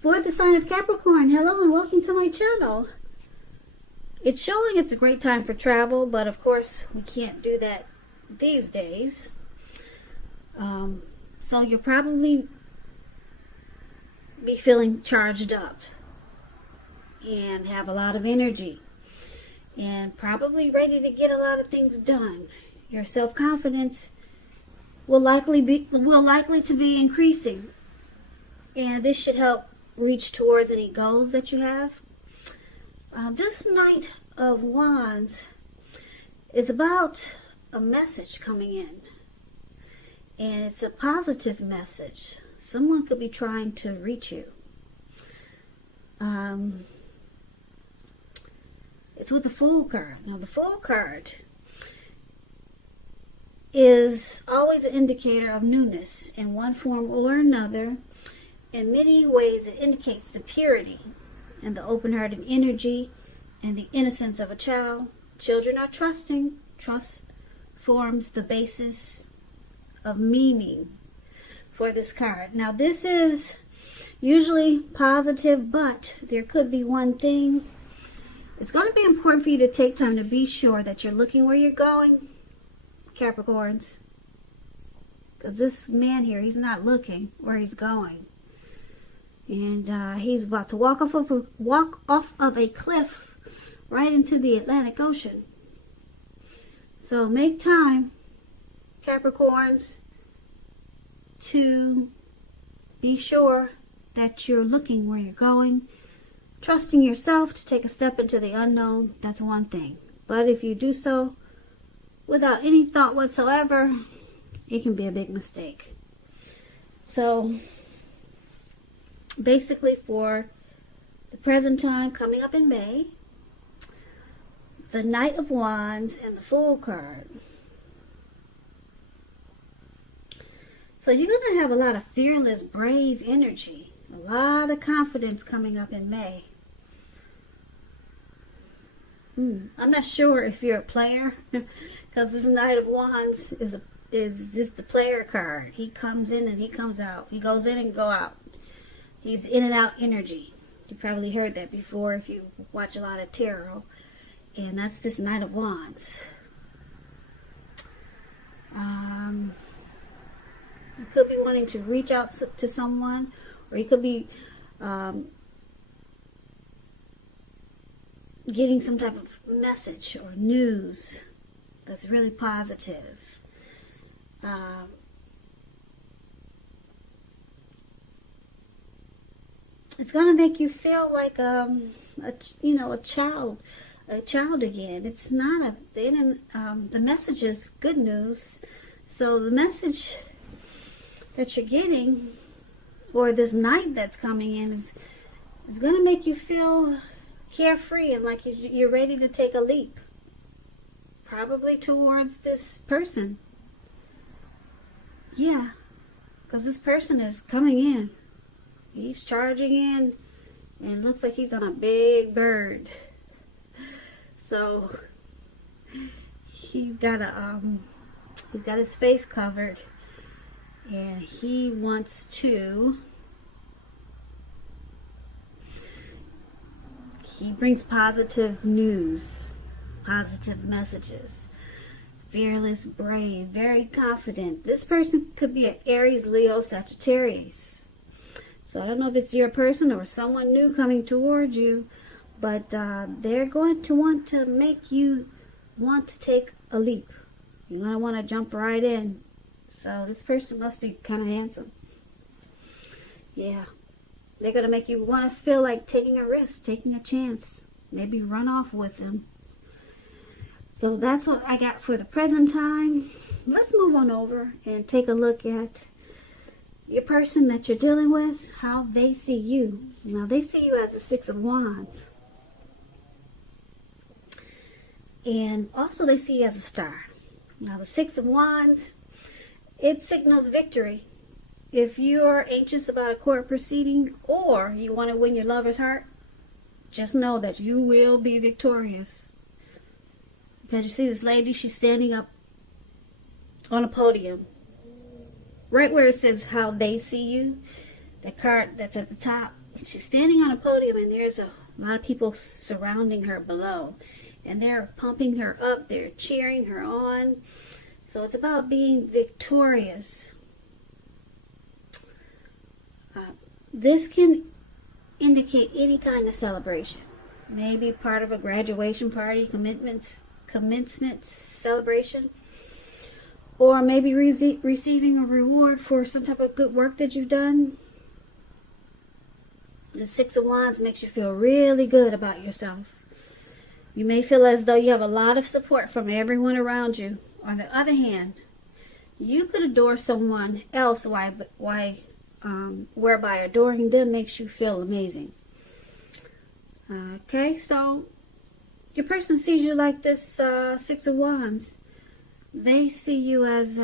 For the sign of Capricorn, hello and welcome to my channel. It's showing it's a great time for travel, but of course we can't do that these days. So you'll probably be feeling charged up and have a lot of energy and probably ready to get a lot of things done. Your self-confidence will likely to be increasing, and this should help reach towards any goals that you have. This Knight of Wands is about a message coming in, and it's a positive message. Someone could be trying to reach you. It's with the Fool card. Now the Fool card is always an indicator of newness in one form or another. In many ways it indicates the purity and the open-hearted energy and the innocence of a child. Children are trusting. Trust forms the basis of meaning for this card. Now this is usually positive, but there could be one thing. It's going to be important for you to take time to be sure that you're looking where you're going, Capricorns, because this man here, he's not looking where he's going. And he's about to walk off of a cliff right into the Atlantic Ocean. So make time, Capricorns, to be sure that you're looking where you're going. Trusting yourself to take a step into the unknown, that's one thing. But if you do so without any thought whatsoever, it can be a big mistake. So basically, for the present time coming up in May, the Knight of Wands and the Fool card. So you're going to have a lot of fearless, brave energy. A lot of confidence coming up in May. I'm not sure if you're a player, because this Knight of Wands is this the player card. He comes in and he comes out. He goes in and go out. He's in and out energy. You probably heard that before if you watch a lot of tarot. And that's this Knight of Wands. You could be wanting to reach out to someone, or you could be getting some type of message or news that's really positive. It's going to make you feel like a child again. It's not the message is good news. So the message that you're getting, or this night that's coming in, is going to make you feel carefree and like you're ready to take a leap, probably towards this person. Yeah, because this person is coming in. He's charging in, and looks like he's on a big bird. So he's got his face covered, and he wants to. He brings positive news, positive messages. Fearless, brave, very confident. This person could be an Aries, Leo, Sagittarius. So I don't know if it's your person or someone new coming towards you, but they're going to want to make you want to take a leap. You're going to want to jump right in. So this person must be kind of handsome. Yeah. They're going to make you want to feel like taking a risk, taking a chance. Maybe run off with them. So that's what I got for the present time. Let's move on over and take a look at your person that you're dealing with, how they see you. Now, they see you as a Six of Wands. And also they see you as a star. Now, the Six of Wands, it signals victory. If you're anxious about a court proceeding, or you want to win your lover's heart, just know that you will be victorious. Because you see this lady, she's standing up on a podium. Right where it says how they see you, the card that's at the top, She's standing on a podium, and there's a lot of people surrounding her below, and they're pumping her up, they're cheering her on. So it's about being victorious. This can indicate any kind of celebration. Maybe part of a graduation party, commencement celebration, or maybe receiving a reward for some type of good work that you've done. The Six of Wands makes you feel really good about yourself. You may feel as though you have a lot of support from everyone around you. On the other hand, you could adore someone else whereby adoring them makes you feel amazing. Okay, so your person sees you like this Six of Wands. They see you as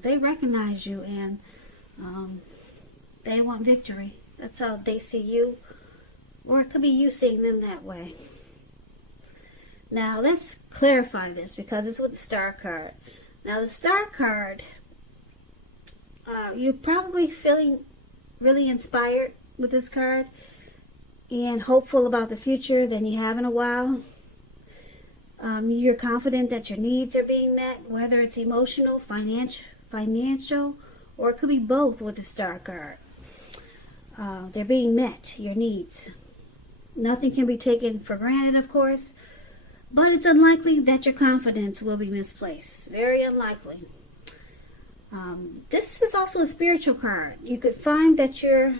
they recognize you, and they want victory. That's how they see you, or it could be you seeing them that way. Now let's clarify this, because it's with the Star card. Now the Star card, you're probably feeling really inspired with this card and hopeful about the future than you have in a while. You're confident that your needs are being met, whether it's emotional, financial, or it could be both with the Star card. They're being met, your needs. Nothing can be taken for granted, of course, but it's unlikely that your confidence will be misplaced. Very unlikely. This is also a spiritual card. You could find that you're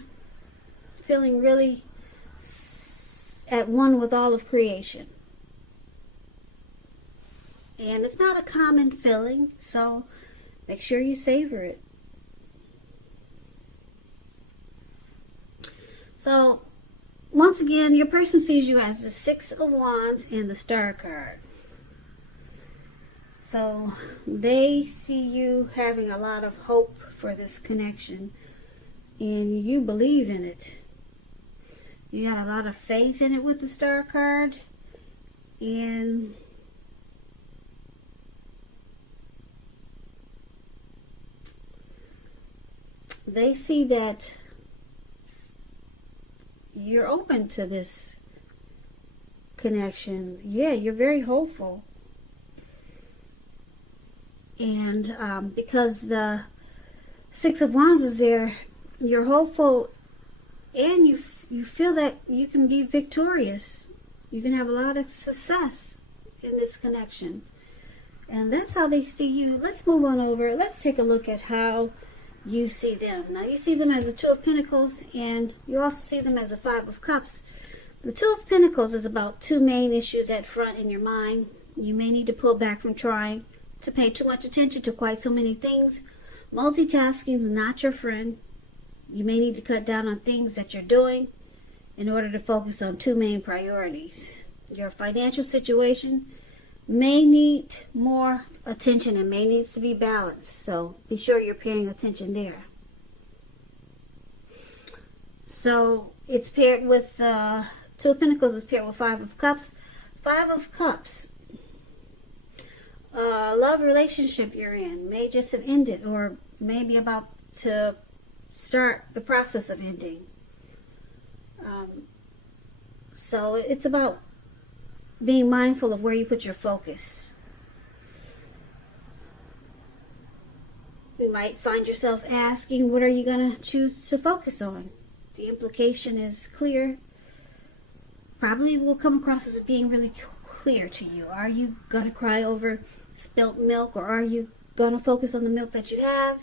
feeling really at one with all of creation. And it's not a common feeling, so make sure you savor it. So, once again, your person sees you as the Six of Wands and the Star card. So, they see you having a lot of hope for this connection, and you believe in it. You got a lot of faith in it with the Star card, and they see that you're open to this connection. Yeah, you're very hopeful. And because the Six of Wands is there, you're hopeful, and you feel that you can be victorious. You can have a lot of success in this connection. And that's how they see you. Let's move on over. Let's take a look at how you see them. Now you see them as a Two of Pentacles, and you also see them as a Five of Cups. The Two of Pentacles is about two main issues at front in your mind. You may need to pull back from trying to pay too much attention to quite so many things. Multitasking is not your friend. You may need to cut down on things that you're doing in order to focus on two main priorities. Your financial situation may need more attention and may need to be balanced. So be sure you're paying attention there. So it's paired with Two of Pentacles is paired with Five of Cups. Five of Cups. Love relationship you're in may just have ended, or maybe about to start the process of ending. So it's about being mindful of where you put your focus. You might find yourself asking, what are you going to choose to focus on? The implication is clear. Probably will come across as being really clear to you. Are you going to cry over spilt milk, or are you going to focus on the milk that you have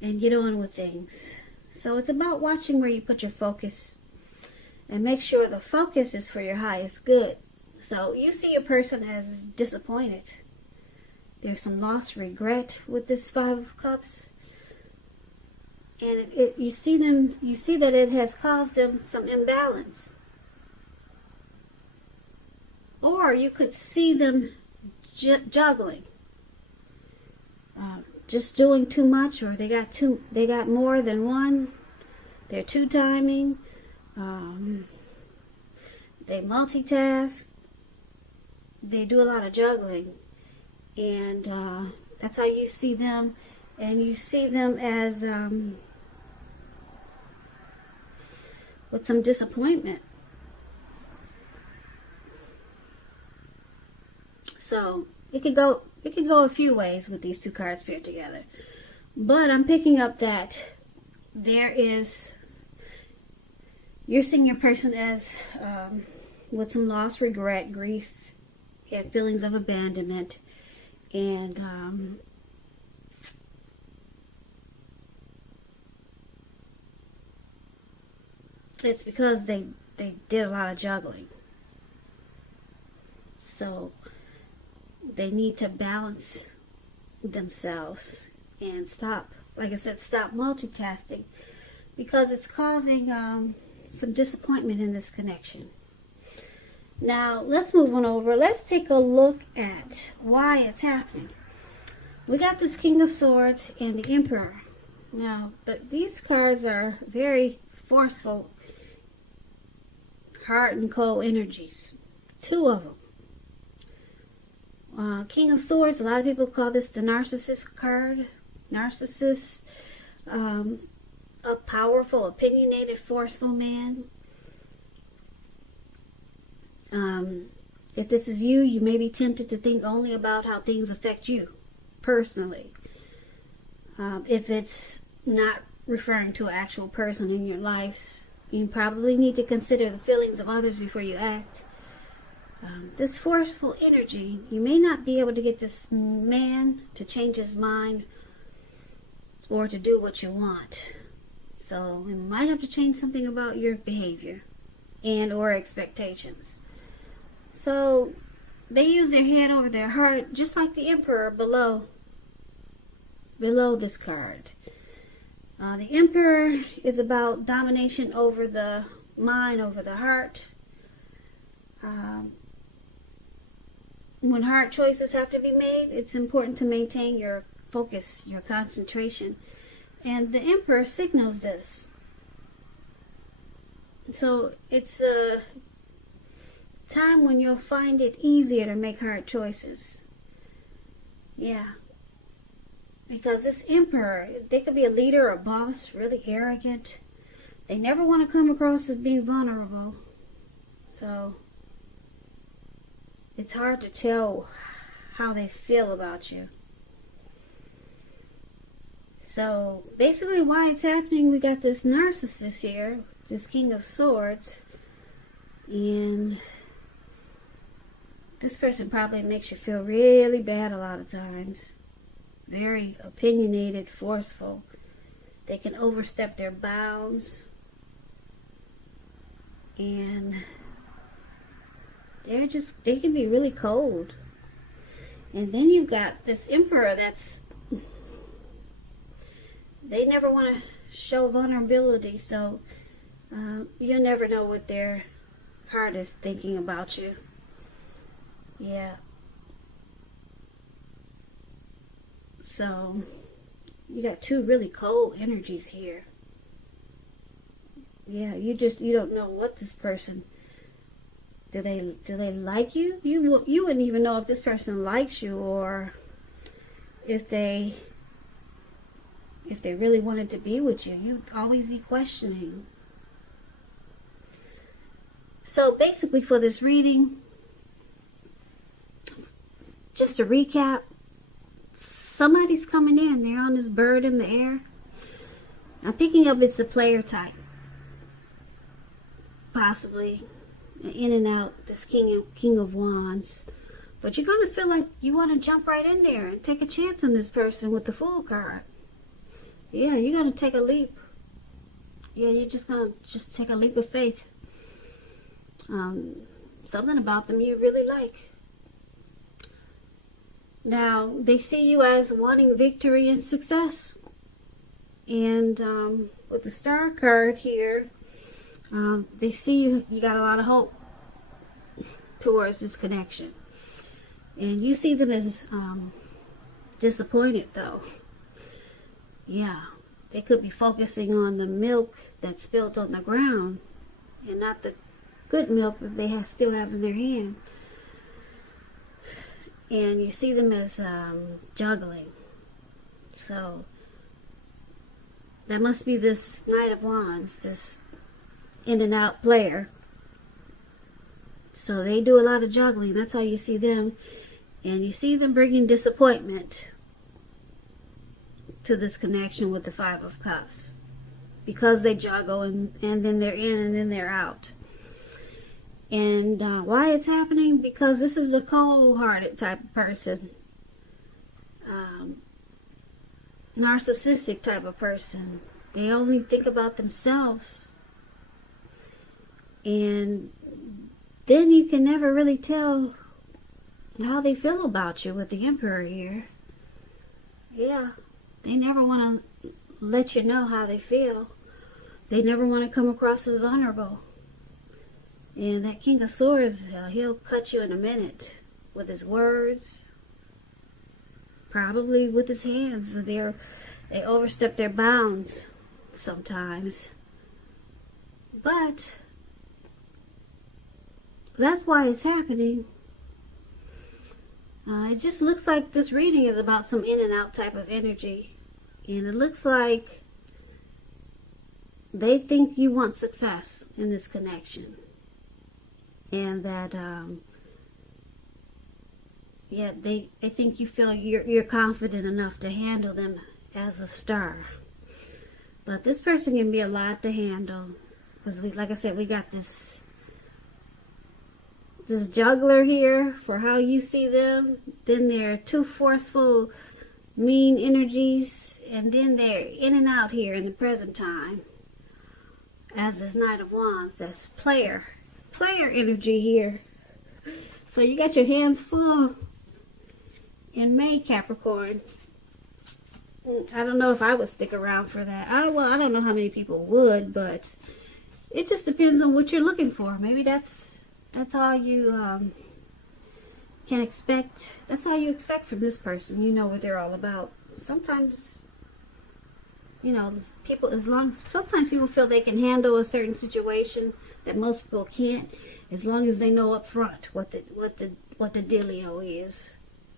and get on with things? So it's about watching where you put your focus and make sure the focus is for your highest good. So you see your person as disappointed. There's some lost regret with this Five of Cups. And you see that it has caused them some imbalance. Or you could see them juggling. Just doing too much, or they got more than one. They're two-timing. They multitask. They do a lot of juggling, and that's how you see them. And you see them as with some disappointment. So it could go a few ways with these two cards paired together. But I'm picking up that you're seeing your person as with some loss, regret, grief, and feelings of abandonment. And it's because they did a lot of juggling. So they need to balance themselves and stop, like I said, stop multitasking, because it's causing some disappointment in this connection. Now, let's move on over. Let's take a look at why it's happening. We got this King of Swords and the Emperor. Now, these cards are very forceful, hard and cold energies. Two of them. King of Swords, a lot of people call this the narcissist card. Narcissist, a powerful, opinionated, forceful man. If this is you, you may be tempted to think only about how things affect you personally. If it's not referring to an actual person in your life, you probably need to consider the feelings of others before you act. This forceful energy, you may not be able to get this man to change his mind or to do what you want. So you might have to change something about your behavior and or expectations. So they use their head over their heart, just like the Emperor below this card. The Emperor is about domination over the mind, over the heart. When hard choices have to be made, it's important to maintain your focus, your concentration. And the Emperor signals this. So it's a time when you'll find it easier to make hard choices. Yeah. Because this Emperor, they could be a leader or a boss, really arrogant. They never want to come across as being vulnerable. So it's hard to tell how they feel about you. So basically why it's happening, we got this narcissist here, this King of Swords, and this person probably makes you feel really bad a lot of times. Very opinionated, forceful. They can overstep their bounds. And they can be really cold. And then you've got this Emperor they never want to show vulnerability, so you'll never know what their heart is thinking about you. Yeah. So you got two really cold energies here. Yeah, you don't know what this person, do they like you? You wouldn't even know if this person likes you, or if they really wanted to be with you. You'd always be questioning. So basically for this reading, just to recap, somebody's coming in. They're on this bird in the air. I'm picking up it's a player type. Possibly in and out, this King of Wands. But you're going to feel like you want to jump right in there and take a chance on this person with the Fool card. Yeah, you're going to take a leap. Yeah, you're just going to take a leap of faith. Something about them you really like. Now, they see you as wanting victory and success. And with the Star card here, they see you got a lot of hope towards this connection. And you see them as disappointed, though. Yeah, they could be focusing on the milk that's spilled on the ground and not the good milk that they still have in their hand. And you see them as juggling. So that must be this Knight of Wands, this in and out player. So they do a lot of juggling. That's how you see them. And you see them bringing disappointment to this connection with the Five of Cups. Because they juggle and then they're in and then they're out. And why it's happening? Because this is a cold-hearted type of person. Narcissistic type of person. They only think about themselves. And then you can never really tell how they feel about you with the Emperor here. Yeah, they never want to let you know how they feel. They never want to come across as vulnerable. And that King of Swords, he'll cut you in a minute with his words, probably with his hands. They overstep their bounds sometimes. But that's why it's happening. It just looks like this reading is about some in and out type of energy. And it looks like they think you want success in this connection. And that, they think you feel you're confident enough to handle them as a star. But this person can be a lot to handle. Because, like I said, we got this juggler here for how you see them. Then they're too forceful, mean energies. And then they're in and out here in the present time. As this Knight of Wands, that's player energy here. So you got your hands full in May, Capricorn. I don't know if I would stick around for that. I don't know how many people would, but it just depends on what you're looking for. Maybe that's all you can expect. That's all you expect from this person. You know what they're all about. Sometimes, sometimes people feel they can handle a certain situation that most people can't, as long as they know up front what the dealio is.